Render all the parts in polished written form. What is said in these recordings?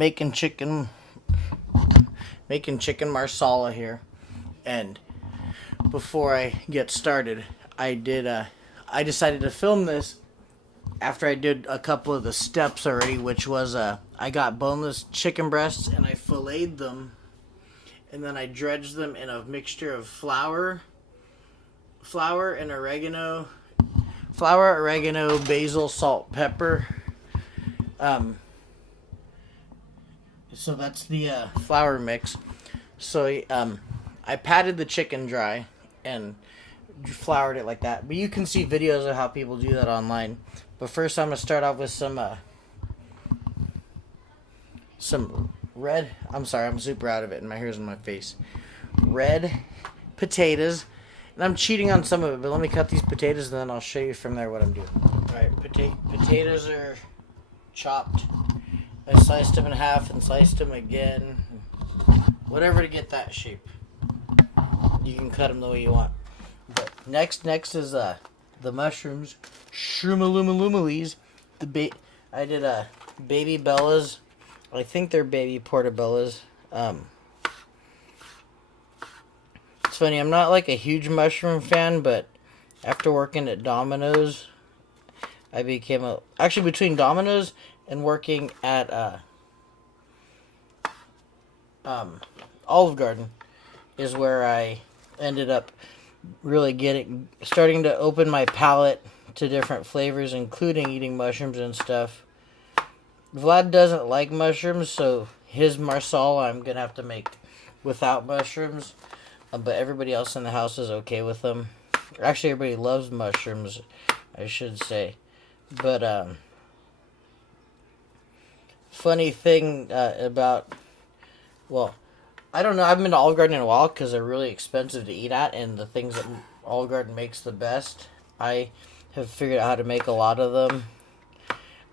making chicken marsala here. And before I get started, I decided to film this after I did a couple of the steps already, which was I got boneless chicken breasts and I filleted them, and then I dredged them in a mixture of flour and oregano, basil, salt, pepper. So that's the flour mix. So I patted the chicken dry and floured it like that. But you can see videos of how people do that online. But first, I'm gonna start off with some red. I'm sorry, I'm super out of it, and my hair's in my face. Red potatoes, and I'm cheating on some of it. But let me cut these potatoes, and then I'll show you from there what I'm doing. All right, potatoes are chopped. I sliced them in half and sliced them again. Whatever to get that shape. You can cut them the way you want. But next is the mushrooms, shroomaloomaloomalis. I did baby bellas. I think they're baby portobellas. It's funny, I'm not like a huge mushroom fan, but after working at Domino's, I became actually between Domino's and working at Olive Garden is where I ended up really starting to open my palate to different flavors, including eating mushrooms and stuff. Vlad doesn't like mushrooms, so his marsala I'm gonna have to make without mushrooms, but everybody else in the house is okay with them. Actually, everybody loves mushrooms, I should say. But funny thing about, well, I don't know. I haven't been to Olive Garden in a while because they're really expensive to eat at, and the things that Olive Garden makes the best, I have figured out how to make a lot of them.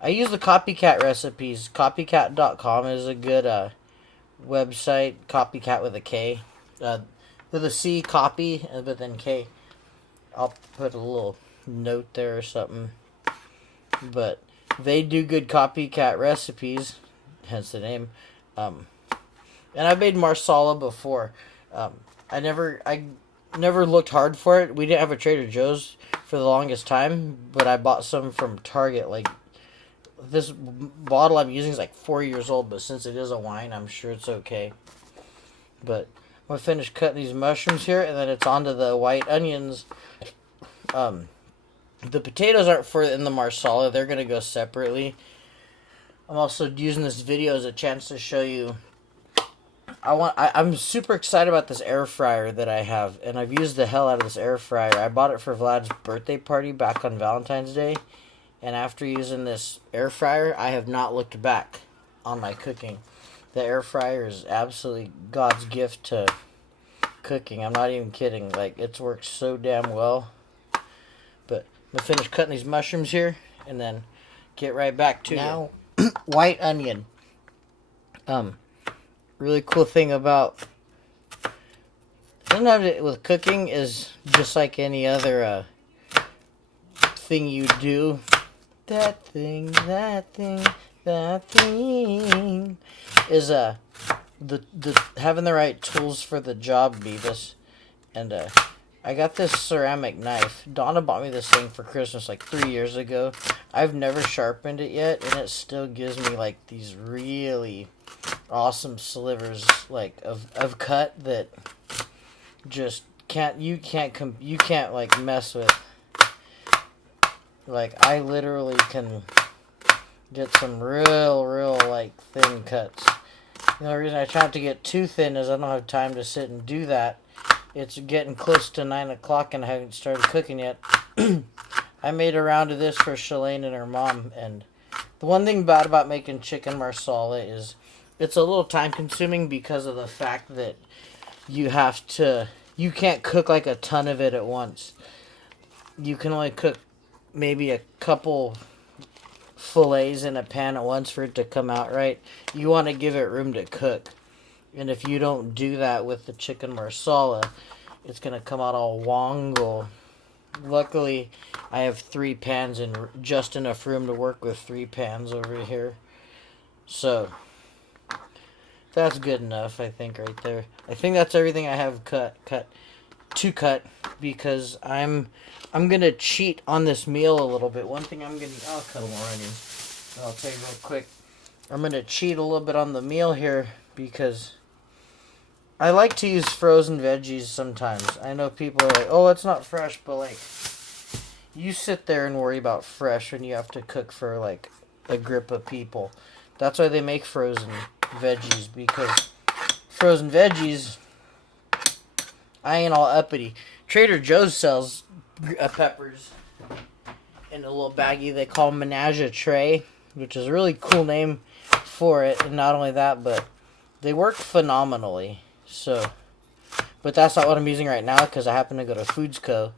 I use the copycat recipes. Copycat.com is a good website. Copycat with a K. With a C, copy, but then K. I'll put a little note there or something. But they do good copycat recipes, hence the name. And I've made marsala before. I never looked hard for it. We didn't have a Trader Joe's for the longest time, but I bought some from Target. Like, this bottle I'm using is like 4 years old, but since it is a wine, I'm sure it's okay. But I'm gonna finish cutting these mushrooms here, and then it's onto the white onions. The potatoes aren't in the marsala; they're gonna go separately. I'm also using this video as a chance to show you. I'm super excited about this air fryer that I have, and I've used the hell out of this air fryer. I bought it for Vlad's birthday party back on Valentine's Day, and after using this air fryer, I have not looked back on my cooking. The air fryer is absolutely God's gift to cooking. I'm not even kidding. Like, it's worked so damn well. But I'm gonna finish cutting these mushrooms here, and then get right back to now. White onion. Really cool thing about sometimes with cooking is just like any other thing you do. That thing is the having the right tools for the job, Beavis. And I got this ceramic knife. Donna bought me this thing for Christmas like 3 years ago. I've never sharpened it yet, and it still gives me like these really awesome slivers like of cut that just you can't like mess with. Like, I literally can get some real like thin cuts. The only reason I try not to get too thin is I don't have time to sit and do that. It's getting close to 9 o'clock and I haven't started cooking yet. I made a round of this for Shalane and her mom, and the one thing bad about making chicken marsala is it's a little time consuming because of the fact that you can't cook like a ton of it at once. You can only cook maybe a couple fillets in a pan at once for it to come out right. You want to give it room to cook. And if you don't do that with the chicken marsala, it's going to come out all wongle. Luckily, I have 3 pans and just enough room to work with 3 pans over here. So, That's good enough, I think, right there. I think that's everything I have cut because I'm gonna cheat on this meal a little bit. One thing I'll cut more onions. I'll tell you real quick. I'm gonna cheat a little bit on the meal here because I like to use frozen veggies sometimes. I know people are like, "Oh, it's not fresh," but like, you sit there and worry about fresh when you have to cook for like a group of people. That's why they make frozen veggies, because frozen veggies, I ain't all uppity. Trader Joe's sells peppers in a little baggie they call Menage a Tray, which is a really cool name for it. And not only that, but they work phenomenally. So, but that's not what I'm using right now because I happen to go to Foods Co.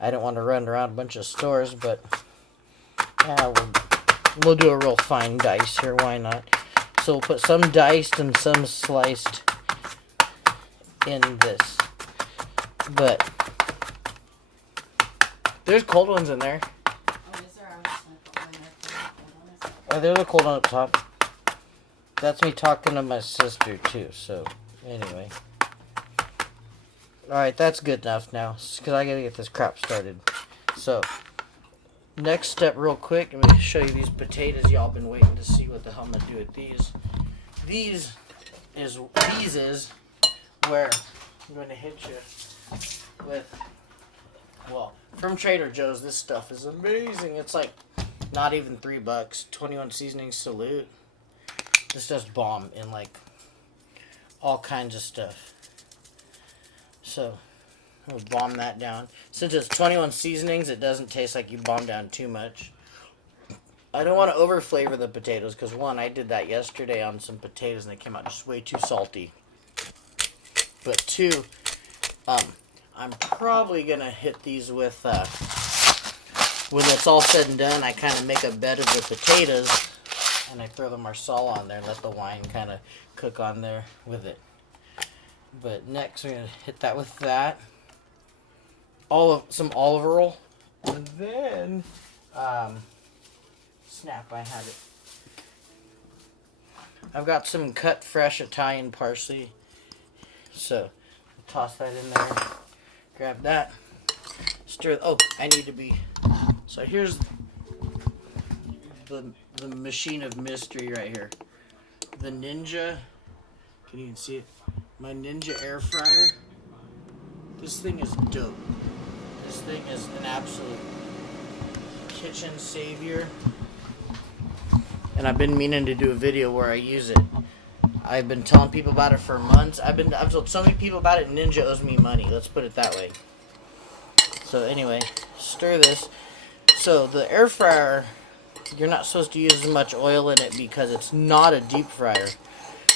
I didn't want to run around a bunch of stores, but yeah, we'll do a real fine dice here. Why not? So we'll put some diced and some sliced in this. But there's cold ones in there. Oh, is there? I was just gonna put one there. Oh, there's a cold one up top. That's me talking to my sister too. So anyway, all right, that's good enough now because I gotta get this crap started. So next step, real quick, I'm gonna show you these potatoes. Y'all been waiting to see what the hell I'm gonna do with these. These is where I'm gonna hit you with. Well, from Trader Joe's, this stuff is amazing. It's like not even $3. 21 seasonings, salute. This does bomb in like all kinds of stuff. So we'll bomb that down. Since it's 21 seasonings, it doesn't taste like you bomb down too much. I don't want to over flavor the potatoes because one, I did that yesterday on some potatoes and they came out just way too salty. But two, I'm probably gonna hit these with when it's all said and done. I kind of make a bed of the potatoes and I throw the Marsala on there and let the wine kind of cook on there with it. But next, we're gonna hit that with that. Some olive oil, and then snap. I had it. I've got some cut fresh Italian parsley, so toss that in there. Grab that. Stir. Oh, I need to be. So here's the machine of mystery right here. The Ninja. Can you even see it? My Ninja air fryer. This thing is dope. This thing is an absolute kitchen savior. And I've been meaning to do a video where I use it. I've been telling people about it for months. I've told so many people about it. Ninja owes me money. Let's put it that way. So anyway, stir this. So the air fryer, you're not supposed to use as much oil in it because it's not a deep fryer.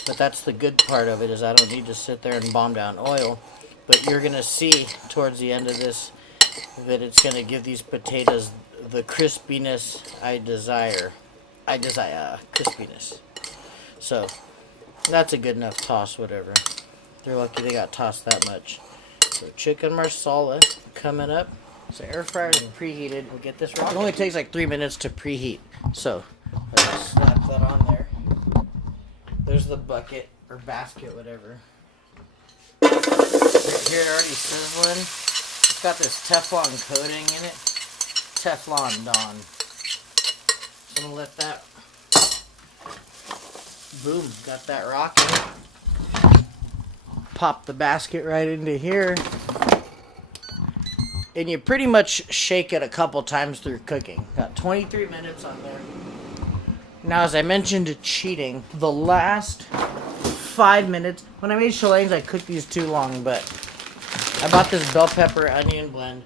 But that's the good part of it, is I don't need to sit there and bomb down oil. But you're going to see towards the end of this that it's going to give these potatoes the crispiness I desire. I desire crispiness. So that's a good enough toss, whatever. They're lucky they got tossed that much. So chicken Marsala coming up. So air fryer's preheated. We'll get this right. It only takes like 3 minutes to preheat. So let's slap that on there. There's the bucket or basket, whatever. Here, already sizzling. It's got this Teflon coating in it. Teflon Don. So I'm gonna let that. Boom, got that rocking. Pop the basket right into here. And you pretty much shake it a couple times through cooking. Got 23 minutes on there. Now, as I mentioned, cheating. The last 5 minutes. When I made shallots, I cooked these too long, but I bought this bell pepper onion blend.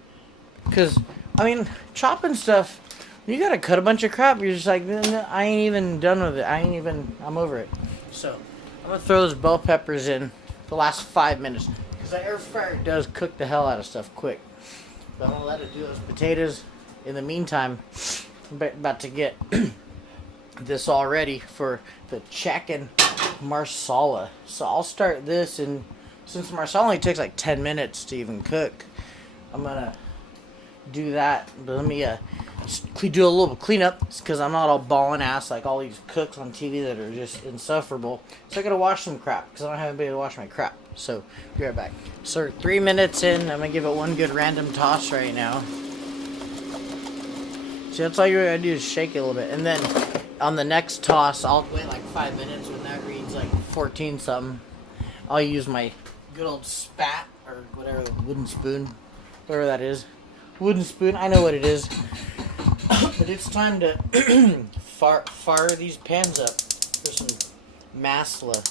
Because, I mean, chopping stuff, you gotta cut a bunch of crap. You're just like, I ain't even done with it. I'm over it. So, I'm gonna throw those bell peppers in the last 5 minutes. Because the air fryer does cook the hell out of stuff quick. But I'm gonna let it do those potatoes. In the meantime, I'm about to get this all ready for the chicken Marsala. So I'll start this, and since Marsala only takes like 10 minutes to even cook, I'm gonna do that. But let me do a little cleanup because I'm not all balling ass like all these cooks on TV that are just insufferable. So I gotta wash some crap because I don't have anybody to wash my crap. So be right back. So 3 minutes in, I'm gonna give it one good random toss right now. See, that's all you gotta do is shake it a little bit, and then on the next toss, I'll wait like 5 minutes. When that reads like 14 something, I'll use my good old spat or whatever, wooden spoon, whatever that is. Wooden spoon, I know what it is. But it's time to fire these pans up for some Marsala.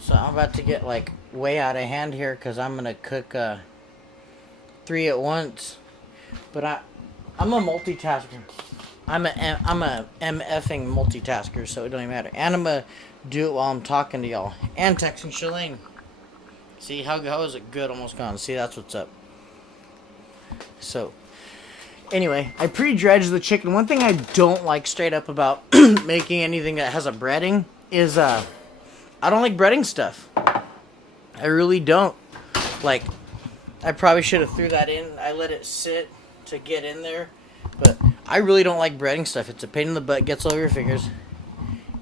So I'm about to get like way out of hand here because I'm gonna cook 3 at once. But I'm a multitasker. I'm a MFing multitasker, so it don't even matter. And I'm gonna do it while I'm talking to y'all and texting Shalane. See how is it good? Almost gone. See, that's what's up. So anyway, I pre-dredged the chicken. One thing I don't like straight up about making anything that has a breading is I don't like breading stuff. I really don't. Like, I probably should have threw that in. I let it sit to get in there. But I really don't like breading stuff. It's a pain in the butt. Gets all over your fingers.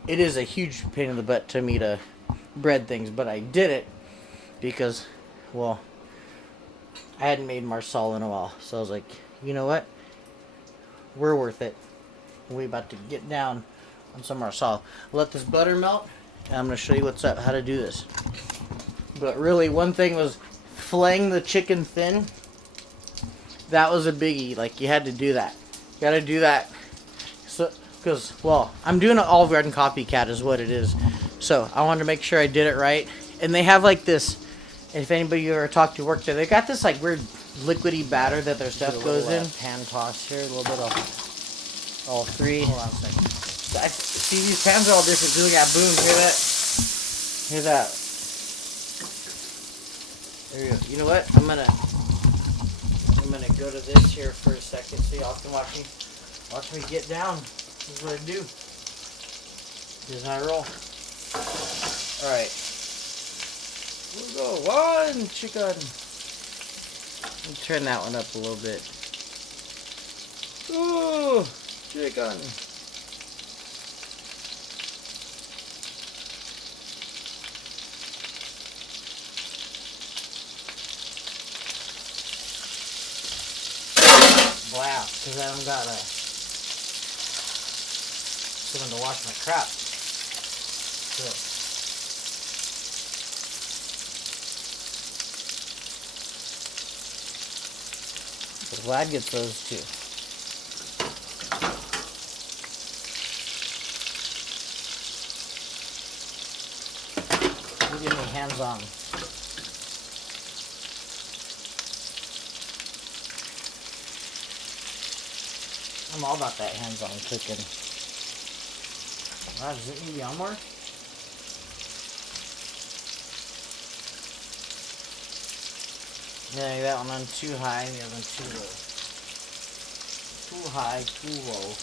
It is a huge pain in the butt to me to bread things. But I did it because, well, I hadn't made Marsala in a while. So I was like, you know what? We're worth it. We're about to get down on some Marsala. Let this butter melt. And I'm going to show you what's up, how to do this. But really, one thing was filleting the chicken thin. That was a biggie. Like, you had to do that. You got to do that. So, because, well, I'm doing an Olive Garden copycat is what it is. So, I wanted to make sure I did it right. And they have, like, this, if anybody you ever talked to work there, they got this, like, weird liquidy batter that their stuff goes in. Pan toss here, a little bit of all three. Hold on a second. See, these pans are all different. Look at that, boom, hear that? Hear that? There you go. You know what? I'm gonna go to this here for a second so y'all can watch me get down. This is what I do. This is how I roll. Alright. We'll go one chicken. Let me turn that one up a little bit. Ooh, chicken. Wow, because I haven't got someone to wash my crap. So. But Vlad gets those too. You give me hands on. I'm all about that hands-on cooking. Wow, does it need to be on more? Yeah, that one on too high, the other one too low. Too high, too low.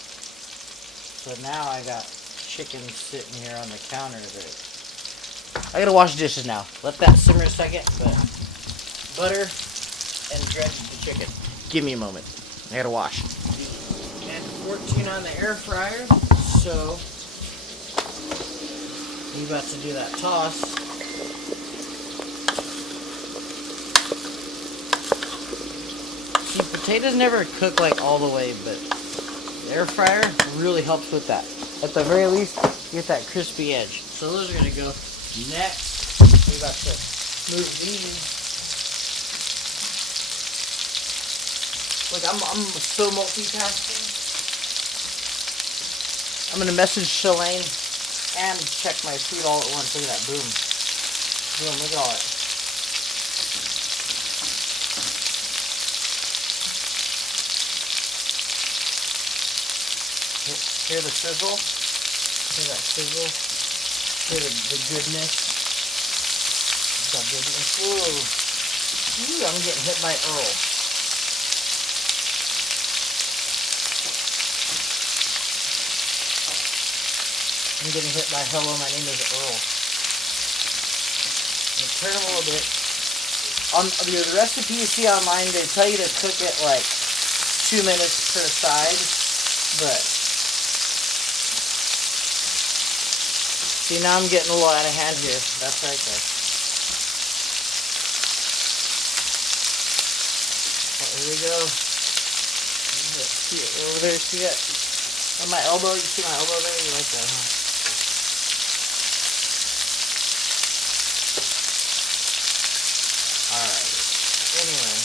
So now I got chicken sitting here on the counter that I gotta wash the dishes now. Let that simmer a second, but butter and dredge the chicken. Give me a moment. I gotta wash. 14 on the air fryer, so we're about to do that toss. See, potatoes never cook like all the way, but the air fryer really helps with that. At the very least, you get that crispy edge. So those are gonna go next. We're about to move these. Look, I'm so multitasking. I'm going to message Shalane and check my food all at once. Look at that. Boom. Boom. Look at all that. Hear the sizzle? Hear that sizzle? Hear the goodness? That goodness. Ooh. Ooh, I'm getting hit by Earl. I'm getting hit by hello, my name is Earl. And turn them a little bit. On the recipe you see online, they tell you to cook it like 2 minutes per side, but see, now I'm getting a little out of hand here. That's right there. Here we go. See it over there? See that? On my elbow? You see my elbow there? You like that, huh? Alright. Anyway.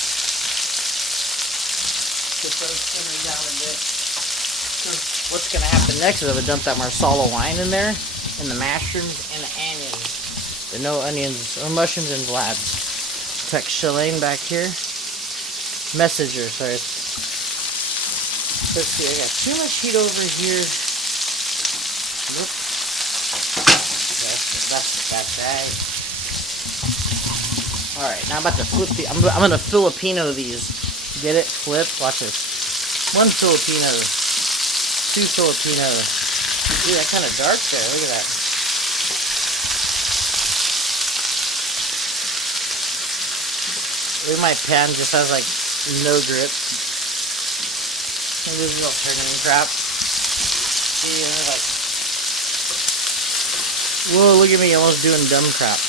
Get those simmering down a bit. So what's going to happen next is I'm going to dump that Marsala wine in there, and the mushrooms and the onions. But no onions, or mushrooms and Vlad's. Text Shalane back here. Messenger, sorry. Let's see, I got too much heat over here. Nope. That's right. Alright, now I'm about to flip the... I'm gonna Filipino these. Get it? Flip. Watch this. 1 Filipino. 2 Filipino. Dude, that kind of dark there. Look at that. Look at my pan. Just has like no grip. And this is all turning crap. See, and they're like... Whoa, look at me almost doing dumb crap.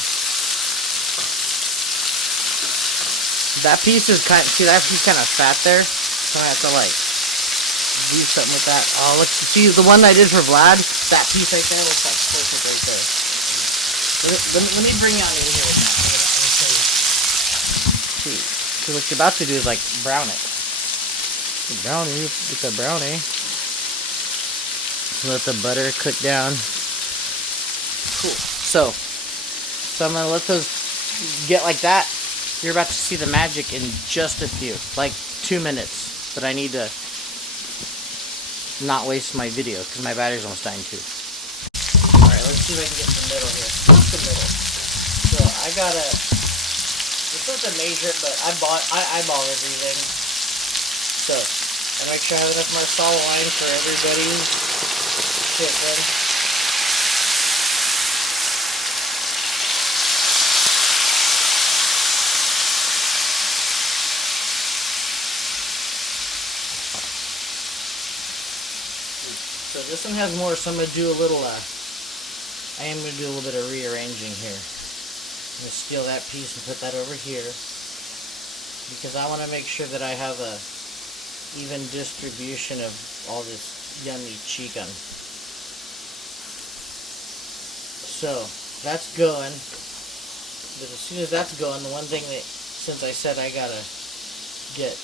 That piece is kind of... See, that piece kind of fat there. So I have to like... do something with that. Oh, look, see, the one I did for Vlad, that piece right there looks like perfect right there. Let me bring you on in here. See, so what you're about to do is like brown it. The brownie, get the brownie. Let the butter cook down. Cool. So I'm gonna let those get like that. You're about to see the magic in just a few, like 2 minutes. But I need to not waste my video because my battery's almost dying too. Alright, let's see if I can get the middle here. What's the middle? So I gotta, it's not to measure it, but I eyeball everything. So I make sure I have enough Marsala wine for everybody's chicken. So this one has more, so I'm going to do a little, I am going to do a little bit of rearranging here. I'm going to steal that piece and put that over here. Because I want to make sure that I have a even distribution of all this yummy chicken. So, that's going. But as soon as that's going, the one thing that, since I said I got to get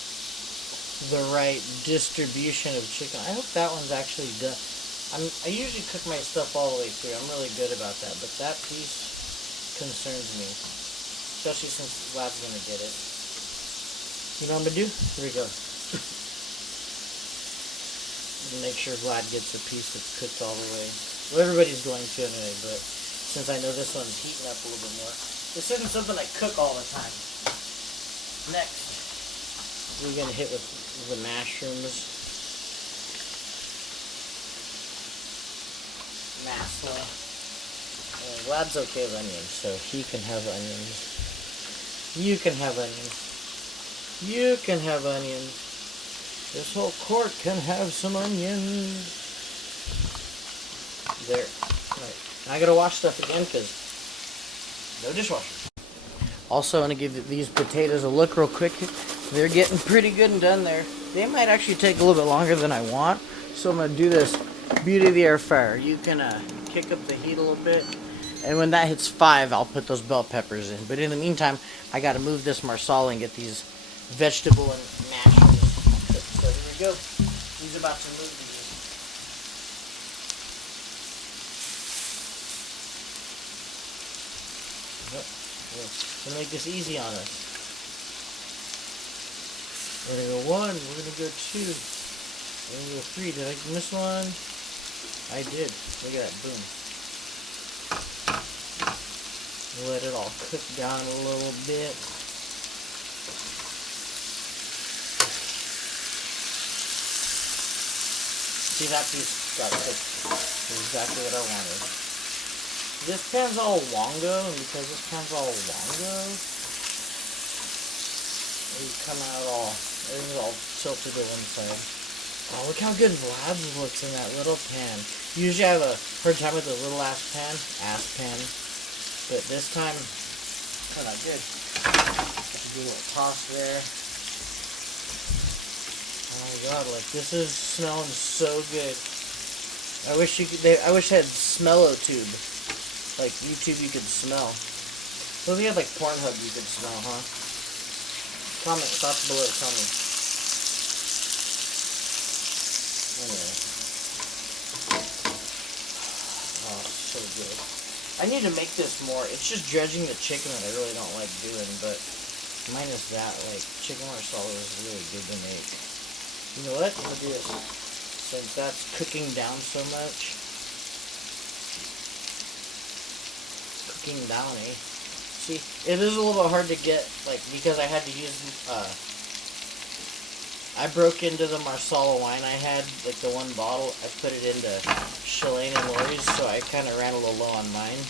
the right distribution of chicken. I hope that one's actually done. I usually cook my stuff all the way through. I'm really good about that, but that piece concerns me, especially since Vlad's gonna get it. You know what I'm gonna do? Here we go. Make sure Vlad gets a piece that's cooked all the way. Well, everybody's going to anyway, but since I know this one's heating up a little bit more, this isn't something I cook all the time. Next, we're gonna hit with the mushrooms, Marsala. Vlad's okay with onions, so he can have onions. You can have onions. You can have onions. This whole court can have some onions. There. Right. Now I gotta wash stuff again because no dishwasher. Also, I'm gonna give these potatoes a look real quick. They're getting pretty good and done there. They might actually take a little bit longer than I want, so I'm going to do this beauty of the air fryer. You can kick up the heat a little bit, and when that hits 5, I'll put those bell peppers in. But in the meantime, I got to move this Marsala and get these vegetable and mashes. So here we go. He's about to move these. Yep. To make this easy on us. We're going to go 1, we're going to go 2, we're going to go 3. Did I miss one? I did. Look at that, boom. Let it all cook down a little bit. See, that piece got cooked exactly what I wanted. This pan's all longo, and because this pan's all longo, it's coming out all, everything's all tilted to one side. Oh, look how good Vlad's looks in that little pan. Usually I have a hard time with the little ass pan, but this time, it's not good. Do a little toss there. Oh my god, like this is smelling so good. I wish you could. I wish I had Smello tube, like YouTube. You could smell. Well, if you had like Pornhub, you could smell, huh? Comment thoughts below. Tell me. Anyway, oh, so good. I need to make this more. It's just dredging the chicken that I really don't like doing, but minus that, like chicken marsala is really good to make. You know what? I'm gonna do this. Since that's cooking down so much. Cooking down, eh? See, it is a little bit hard to get, like, because I had to use, I broke into the Marsala wine I had, like the one bottle. I put it into Shalane and Lori's, so I kind of ran a little low on mine.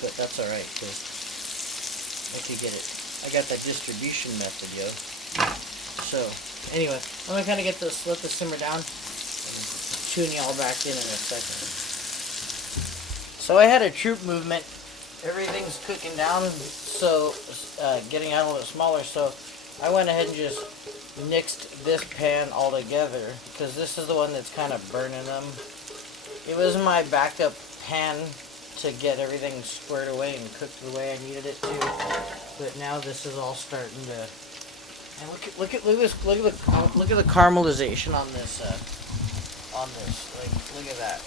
But that's alright, because I could get it. I got that distribution method, yo. So, anyway, I'm gonna kind of let this simmer down, and tune y'all back in a second. So I had a troop movement. Everything's cooking down, so getting out a little smaller. So I went ahead and just nixed this pan all together because this is the one that's kind of burning them. It was my backup pan to get everything squared away and cooked the way I needed it to. But now this is all starting to. And look at the caramelization on this. Like, look at that.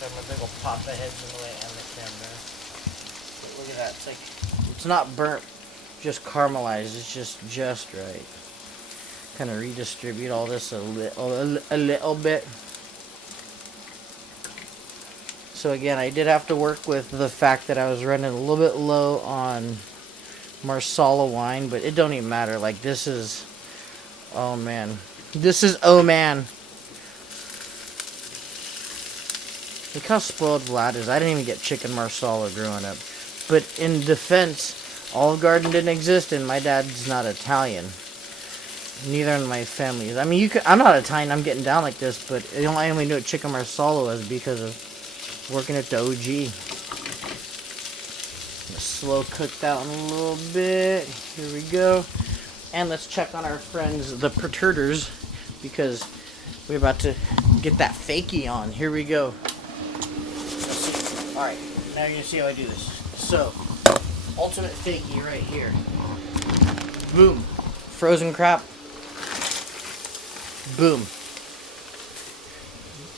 Got my big old papa heads in the way and the camera. But look at that. It's like it's not burnt, just caramelized. It's just right. Kind of redistribute all this a little bit. So again, I did have to work with the fact that I was running a little bit low on Marsala wine, but it don't even matter. Like this is, oh man, Look how spoiled Vlad is. I didn't even get chicken Marsala growing up. But in defense, Olive Garden didn't exist, and my dad's not Italian. Neither in my family. I mean, I'm not Italian. I'm getting down like this, but I only knew what chicken Marsala was because of working at the OG. Slow cooked out in a little bit. Here we go. And let's check on our friends, the perturters, because we're about to get that fakie on. Here we go. Alright, now you're going to see how I do this. So, ultimate fakie right here. Boom. Frozen crap. Boom.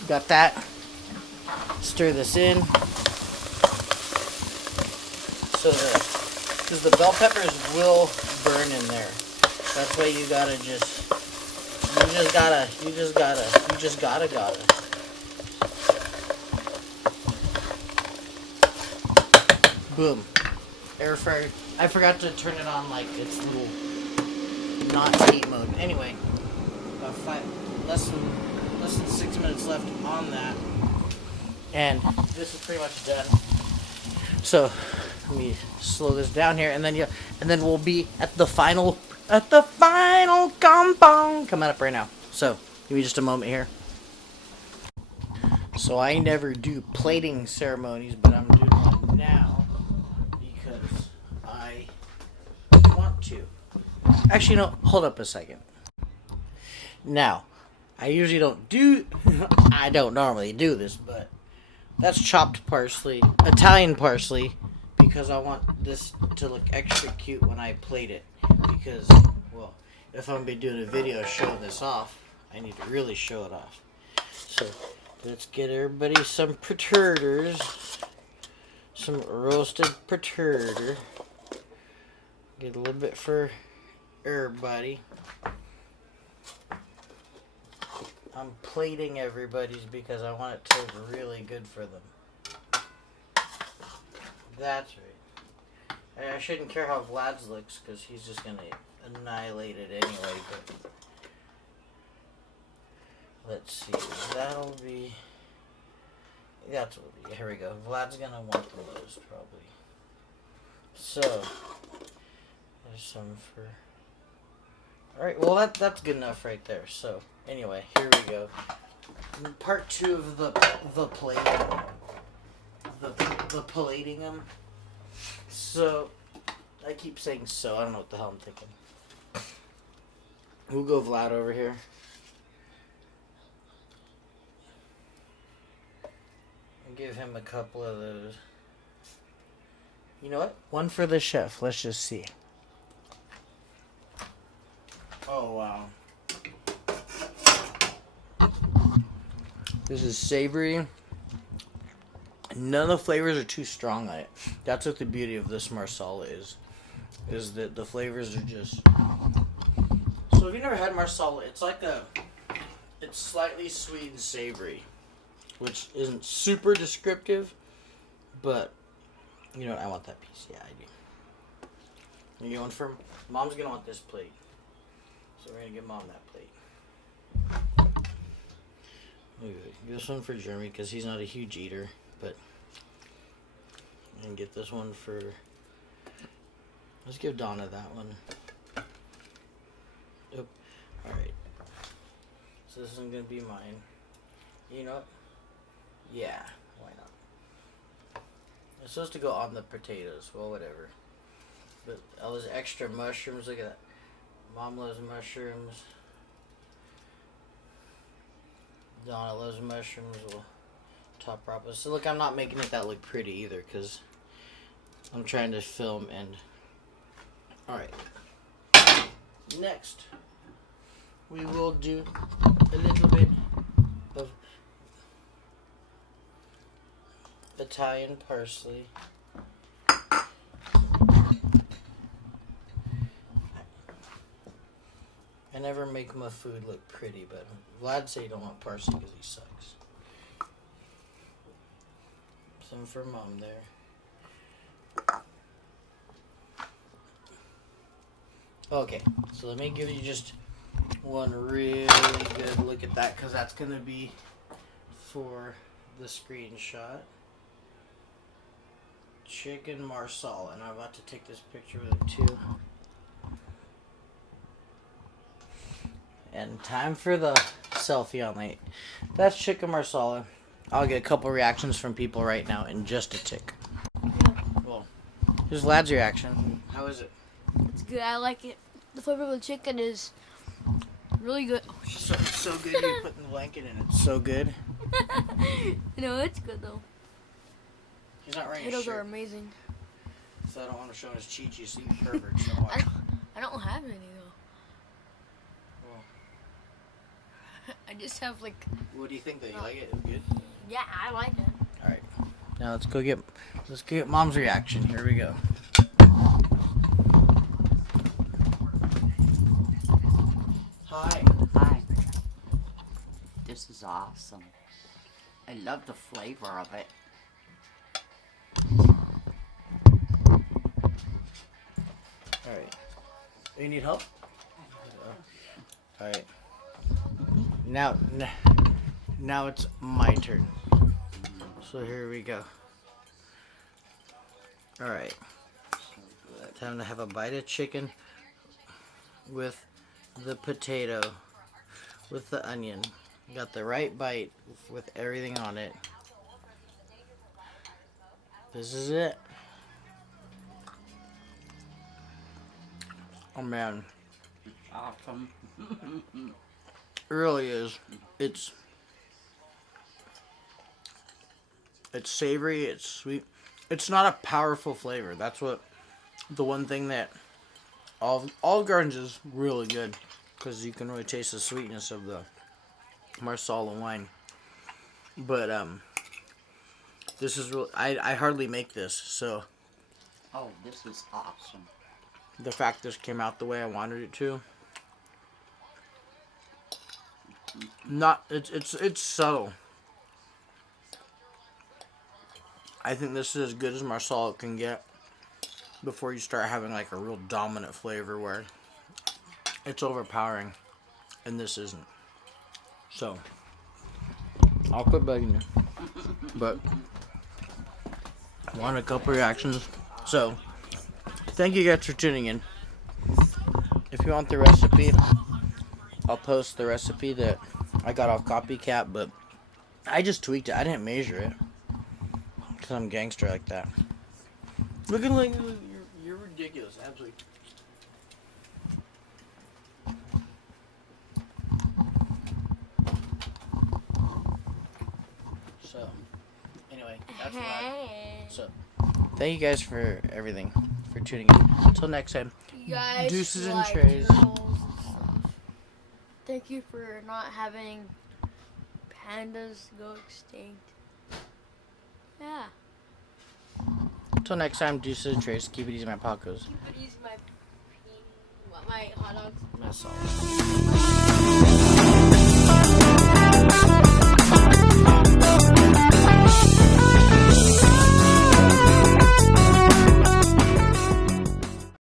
Got that. Stir this in. So because the bell peppers will burn in there. That's why you gotta gotta. Boom. Air fryer. I forgot to turn it on like it's little not heat mode. Anyway, about less than 6 minutes left on that. And this is pretty much done. So let me slow this down here, and then we'll be at the final compound coming up right now. So give me just a moment here. So I never do plating ceremonies, but I'm doing one now because I want to. Actually, no, hold up a second. Now, I usually I don't normally do this, but that's chopped parsley, Italian parsley, because I want this to look extra cute when I plate it. Because, well, if I'm going to be doing a video showing this off, I need to really show it off. So, let's get everybody some perturters. Some roasted perturter. Get a little bit for everybody. I'm plating everybody's because I want it to look really good for them. That's right. I shouldn't care how Vlad's looks because he's just going to annihilate it anyway. But Let's see. That'll be. That's what. Here we go. Vlad's gonna want the most probably. So there's some for. All right. Well, that's good enough right there. So anyway, here we go. Part 2 of the plating. The plating them. So I keep saying so. I don't know what the hell I'm thinking. We'll go Vlad over here. And give him a couple of those. You know what? One for the chef. Let's just see. Oh, wow. This is savory. None of the flavors are too strong on it. That's what the beauty of this Marsala is that the flavors are just... So if you've never had Marsala, it's slightly sweet and savory, which isn't super descriptive, but you know what? I want that piece. Yeah, I do. You going for... Mom's gonna want this plate, so we're gonna give Mom that plate. This one for Jeremy because he's not a huge eater, but and get this one for. Let's give Donna that one. Oop. All right. So this isn't gonna be mine. You know what? Yeah. Why not? It's supposed to go on the potatoes. Well, whatever. But all those extra mushrooms. Look at that. Mom loves mushrooms. Donna loves mushrooms. We'll top her up. So look, I'm not making it that look pretty either because I'm trying to film and. All right. Next, we will do a little bit of Italian parsley. I never make my food look pretty, but Vlad say you don't want parsley because he sucks. Some for Mom there. Okay, so let me give you just one really good look at that because that's going to be for the screenshot. Chicken Marsala, and I'm about to take this picture with it too. And time for the selfie on late. That's chicken Marsala. I'll get a couple reactions from people right now in just a tick. Well, here's Vlad's reaction. How is it? It's good. I like it. The flavor of the chicken is really good. Oh, So good you're putting the blanket in. It's so good. No, it's good though. He's not wearing a Potatoes shirt. are amazing. So I don't want to show his chi-chi so you perverts don't watch. I don't have any though. Well, I just have like. what do you think though? You like it? It's good? Yeah, I like it. Alright. Now let's go get Mom's reaction. Here we go. Hi. Hi. This is awesome. I love the flavor of it. Alright. You need help? Alright. Now it's my turn. So here we go. Alright. Time to have a bite of chicken with the potato, with the onion. Got the right bite with everything on it. This is it. Oh man. Awesome. It really is. It's savory, it's sweet. It's not a powerful flavor. That's what the one thing that Olive Garden's is really good because you can really taste the sweetness of the Marsala wine. But this is real. I hardly make this, so Oh, this is awesome. the fact this came out the way I wanted it to. It's subtle. I think this is as good as Marsala can get before you start having like a real dominant flavor where it's overpowering, and this isn't. So, I'll quit begging you. But, I want a couple reactions. So, thank you guys for tuning in. If you want the recipe, I'll post the recipe that I got off Copycat, but I just tweaked it. I didn't measure it. Because I'm gangster like that. Looking like you're ridiculous, absolutely. So, anyway, that's why. So, thank you guys for everything, for tuning in. Until next time, You guys deuces and like trays. turtles and stuff. Thank you for not having pandas go extinct. Yeah. Until next time, deuces and trays. Keep it easy, my Pacos. Keep it easy, my hot dogs. That's all.